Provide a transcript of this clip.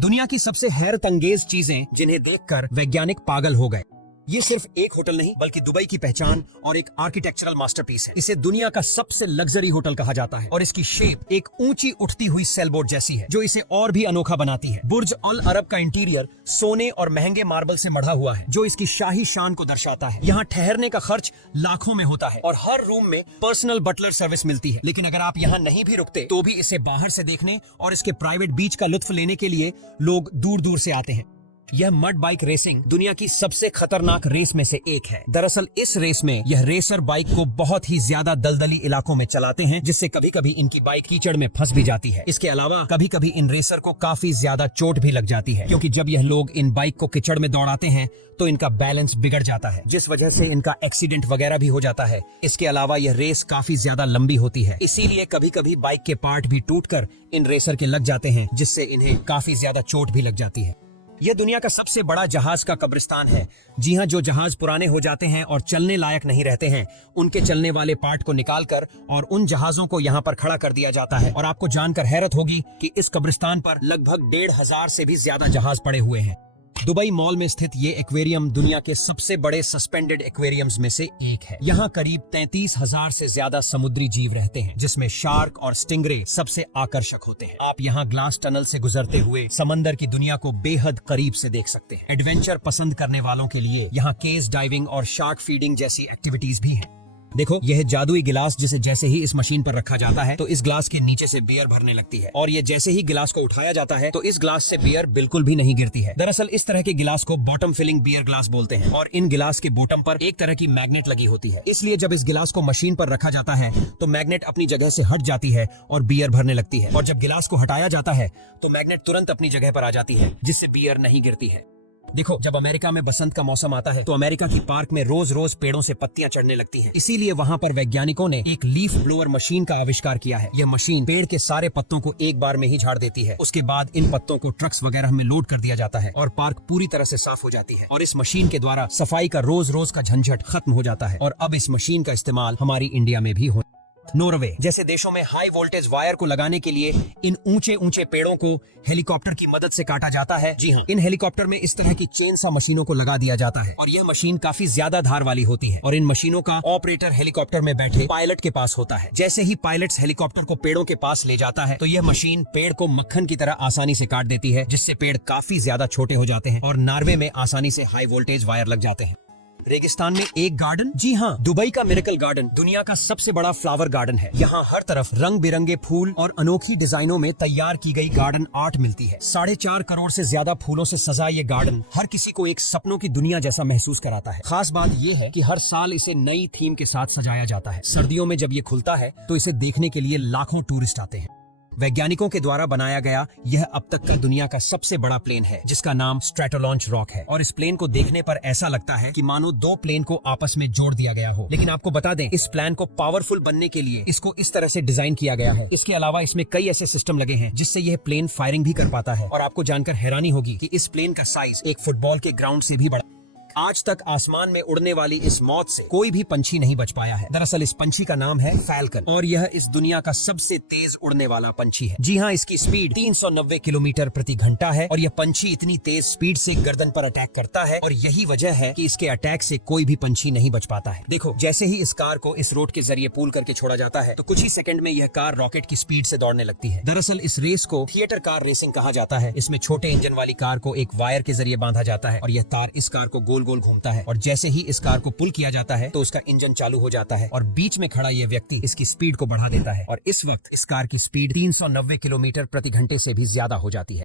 दुनिया की सबसे हैरत अंगेज चीजें जिन्हें देखकर वैज्ञानिक पागल हो गए। ये सिर्फ एक होटल नहीं बल्कि दुबई की पहचान और एक आर्किटेक्चरल मास्टरपीस है। इसे दुनिया का सबसे लग्जरी होटल कहा जाता है और इसकी शेप एक ऊंची उठती हुई सेलबोट जैसी है, जो इसे और भी अनोखा बनाती है। बुर्ज अल अरब का इंटीरियर सोने और महंगे मार्बल से मढ़ा हुआ है, जो इसकी शाही शान को दर्शाता है। यहाँ ठहरने का खर्च लाखों में होता है और हर रूम में पर्सनल बटलर सर्विस मिलती है। लेकिन अगर आप यहाँ नहीं भी रुकते तो भी इसे बाहर से देखने और इसके प्राइवेट बीच का लुत्फ लेने के लिए लोग दूर दूर से आते हैं। यह मड बाइक रेसिंग दुनिया की सबसे खतरनाक रेस में से एक है। दरअसल इस रेस में यह रेसर बाइक को बहुत ही ज्यादा दलदली इलाकों में चलाते हैं, जिससे कभी कभी इनकी बाइक कीचड़ में फंस भी जाती है। इसके अलावा कभी कभी इन रेसर को काफी ज्यादा चोट भी लग जाती है, क्योंकि जब यह लोग इन बाइक को कीचड़ में दौड़ाते हैं तो इनका बैलेंस बिगड़ जाता है, जिस वजह से इनका एक्सीडेंट वगैरह भी हो जाता है। इसके अलावा यह रेस काफी ज्यादा लंबी होती है, इसीलिए कभी कभी बाइक के पार्ट भी टूटकर इन रेसर के लग जाते हैं, जिससे इन्हें काफी ज्यादा चोट भी लग जाती है। यह दुनिया का सबसे बड़ा जहाज का कब्रिस्तान है। जी हाँ, जो जहाज पुराने हो जाते हैं और चलने लायक नहीं रहते हैं, उनके चलने वाले पार्ट को निकालकर और उन जहाजों को यहाँ पर खड़ा कर दिया जाता है। और आपको जानकर हैरत होगी कि इस कब्रिस्तान पर लगभग 1500 से भी ज्यादा जहाज पड़े हुए हैं। दुबई मॉल में स्थित ये एक्वेरियम दुनिया के सबसे बड़े सस्पेंडेड एक्वेरियम्स में से एक है। यहाँ करीब 33,000 से ज्यादा समुद्री जीव रहते हैं, जिसमें शार्क और स्टिंगरे सबसे आकर्षक होते हैं। आप यहाँ ग्लास टनल से गुजरते हुए समंदर की दुनिया को बेहद करीब से देख सकते हैं। एडवेंचर पसंद करने वालों के लिए यहाँ केज डाइविंग और शार्क फीडिंग जैसी एक्टिविटीज भी हैं। देखो, यह जादुई गिलास जिसे जैसे ही इस मशीन पर रखा जाता है तो इस ग्लास के नीचे से बियर भरने लगती है, और ये जैसे ही गिलास को उठाया जाता है तो इस ग्लास से बियर बिल्कुल भी नहीं गिरती है। दरअसल इस तरह के गिलास को बॉटम फिलिंग बियर ग्लास बोलते हैं, और इन गिलास के बॉटम पर एक तरह की मैग्नेट लगी होती है। इसलिए जब इस गिलास को मशीन पर रखा जाता है तो मैग्नेट अपनी जगह से हट जाती है और बियर भरने लगती है, और जब गिलास को हटाया जाता है तो मैग्नेट तुरंत अपनी जगह पर आ जाती है, जिससे बियर नहीं गिरती है। देखो, जब अमेरिका में बसंत का मौसम आता है तो अमेरिका की पार्क में रोज रोज पेड़ों से पत्तियां चढ़ने लगती हैं। इसीलिए वहां पर वैज्ञानिकों ने एक लीफ ब्लोअर मशीन का आविष्कार किया है। यह मशीन पेड़ के सारे पत्तों को एक बार में ही झाड़ देती है। उसके बाद इन पत्तों को ट्रक्स वगैरह में लोड कर दिया जाता है और पार्क पूरी तरह से साफ हो जाती है, और इस मशीन के द्वारा सफाई का रोज रोज का झंझट खत्म हो जाता है। और अब इस मशीन का इस्तेमाल हमारी इंडिया में भी हो। नॉर्वे जैसे देशों में हाई वोल्टेज वायर को लगाने के लिए इन ऊंचे ऊंचे पेड़ों को हेलीकॉप्टर की मदद से काटा जाता है। जी हाँ, इन हेलीकॉप्टर में इस तरह की चेन सा मशीनों को लगा दिया जाता है, और यह मशीन काफी ज्यादा धार वाली होती है, और इन मशीनों का ऑपरेटर हेलीकॉप्टर में बैठे पायलट के पास होता है। जैसे ही पायलट हेलीकॉप्टर को पेड़ों के पास ले जाता है तो यह मशीन पेड़ को मक्खन की तरह आसानी से काट देती है, जिससे पेड़ काफी ज्यादा छोटे हो जाते हैं और नॉर्वे में आसानी से हाई वोल्टेज वायर लग जाते हैं। रेगिस्तान में एक गार्डन। जी हाँ, दुबई का मिरेकल गार्डन दुनिया का सबसे बड़ा फ्लावर गार्डन है। यहाँ हर तरफ रंग बिरंगे फूल और अनोखी डिजाइनों में तैयार की गई गार्डन आर्ट मिलती है। 4.5 करोड़ से ज्यादा फूलों से सजा ये गार्डन हर किसी को एक सपनों की दुनिया जैसा महसूस कराता है। खास बात ये है कि हर साल इसे नई थीम के साथ सजाया जाता है। सर्दियों में जब ये खुलता है तो इसे देखने के लिए लाखों टूरिस्ट आते हैं। वैज्ञानिकों के द्वारा बनाया गया यह अब तक का दुनिया का सबसे बड़ा प्लेन है, जिसका नाम स्ट्रेटोलॉन्च रॉक है, और इस प्लेन को देखने पर ऐसा लगता है कि मानो 2 प्लेन को आपस में जोड़ दिया गया हो। लेकिन आपको बता दें, इस प्लान को पावरफुल बनने के लिए इसको इस तरह से डिजाइन किया गया है। इसके अलावा इसमें कई ऐसे सिस्टम लगे हैं जिससे यह प्लेन फायरिंग भी कर पाता है, और आपको जानकर हैरानी होगी कि इस प्लेन का साइज एक फुटबॉल के ग्राउंड से भी बड़ा। आज तक आसमान में उड़ने वाली इस मौत से कोई भी पंछी नहीं बच पाया है। दरअसल इस पंछी का नाम है फैल्कन, और यह इस दुनिया का सबसे तेज उड़ने वाला पंछी है। जी हाँ, इसकी स्पीड 390 किलोमीटर प्रति घंटा है, और यह पंछी इतनी तेज स्पीड से गर्दन पर अटैक करता है, और यही वजह है कि इसके अटैक से कोई भी पंछी नहीं बच पाता है। देखो, जैसे ही इस कार को इस रोड के जरिए पुल करके छोड़ा जाता है तो कुछ ही सेकंड में यह कार रॉकेट की स्पीड से दौड़ने लगती है। दरअसल इस रेस को थिएटर कार रेसिंग कहा जाता है। इसमें छोटे इंजन वाली कार को एक वायर के जरिए बांधा जाता है, और यह तार इस कार को गोल गोल घूमता है, और जैसे ही इस कार को पुल किया जाता है तो उसका इंजन चालू हो जाता है, और बीच में खड़ा ये व्यक्ति इसकी स्पीड को बढ़ा देता है, और इस वक्त इस कार की स्पीड 390 किलोमीटर प्रति घंटे से भी ज्यादा हो जाती है।